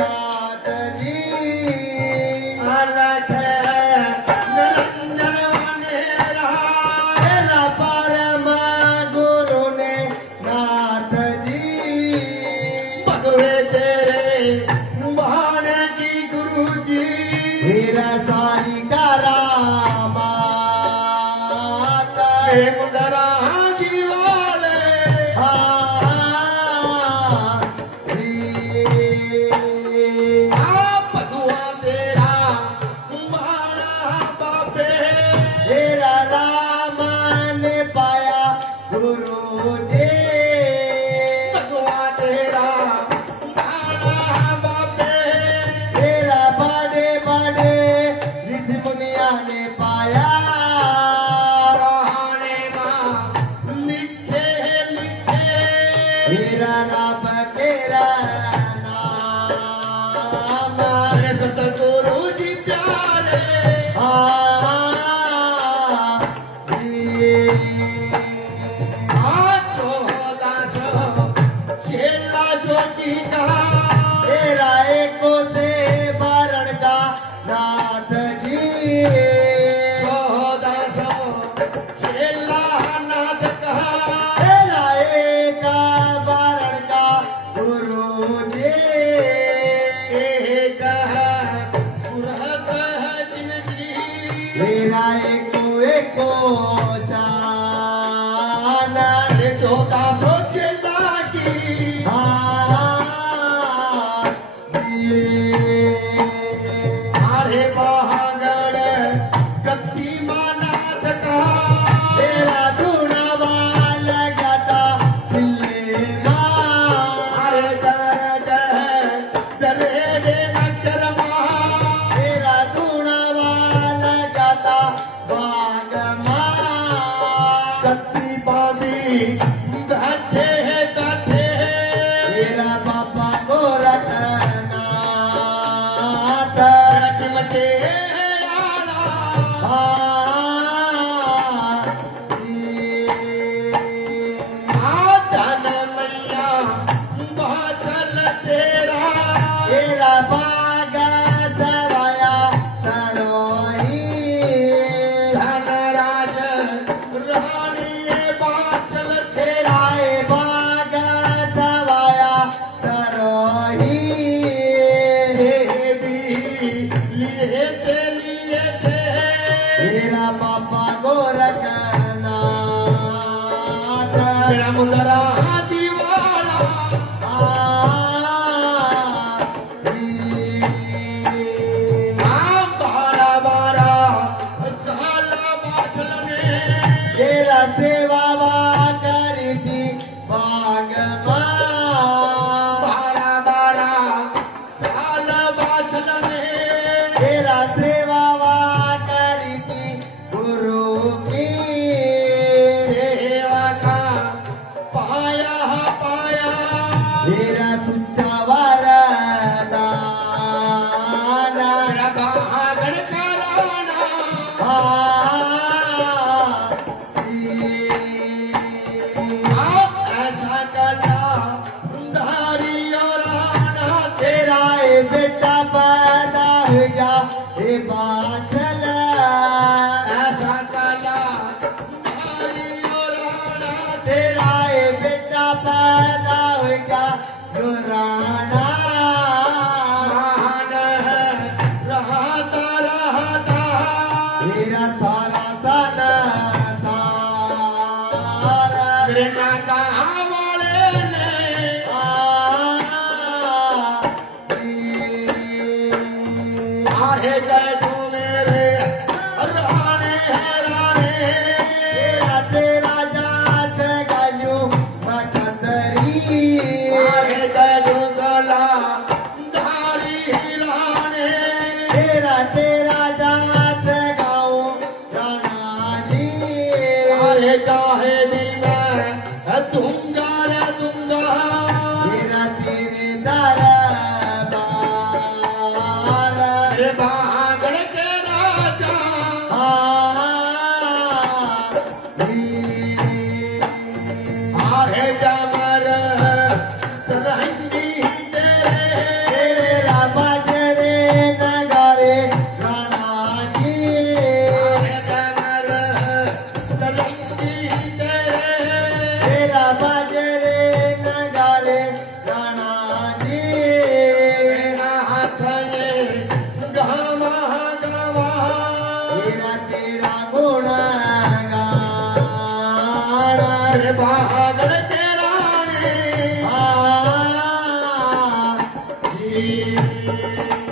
नाथ जी अलख निरंजन वनेरा तेरा परम गुरु ने नाथ जी भगवे तेरे महान जी गुरु जी हीरा सारी करामा हे मुदरा जीवाले भगवा तेरा माना बापे तेरा राम ने पाया गुरु जी भगवा तेरा माना बापे तेरा बड़े बड़े ऋषि मुनिया ने पाया कहाने मां लिखे लिखे हीरा राम केरा नाम मेरे सतगुरु जी प्यारे चेला ज्योति का तेरा एको से भरण का नाथ जी 1400 चेला नाथ का तेरा एक भरण का गुरु जी एक है सुरत है जिंदगी तेरा एको शान 1400 चेला की अरे महागढ़ गद्दी मानाथ का तेरा धुना वाला गाता अरे दरे रे नगर तेरा धुना वाला गाता बाग गद्दी बाबी बैठे हैं बैठे तेरा बाबा गोरखनाथ चिमटे धन मैया बाचल तेरा तेरा बाग सवाया सरोही धनराज रानी बाचल तेरा बाग सवाया सरोही लिए थे तेरा बाबा गोरखनाथ तेरा मुंदरा जीवाला बारा बारा साला बाचल में तेरा सेवा करी थी बाग बारा बारा साल बाचल में तेरा सेवा करी थी गुरु की सेवा का पाया पाया तेरा सुच्चा वरदान तेरा भागण कराना ऐसा कला धारी और आना तेरा ए बेटा पैदा हो गया हे बाछल ऐसा कला धारी और आना तेरा ए बेटा पैदा हो गया जो राणा महान है रहता रहता तेरा सारा सारा तेरे नाका वाले ने आहे गए तू मेरे राणे है राणे तेरा जात गालू मचंदरी आहे गए तू गला धारी राणे तेरा जात गाऊं राणा जी आहे काहे भी मैं दूंगा रे दूंगा तेरा तेरे दरबार रे भागण जी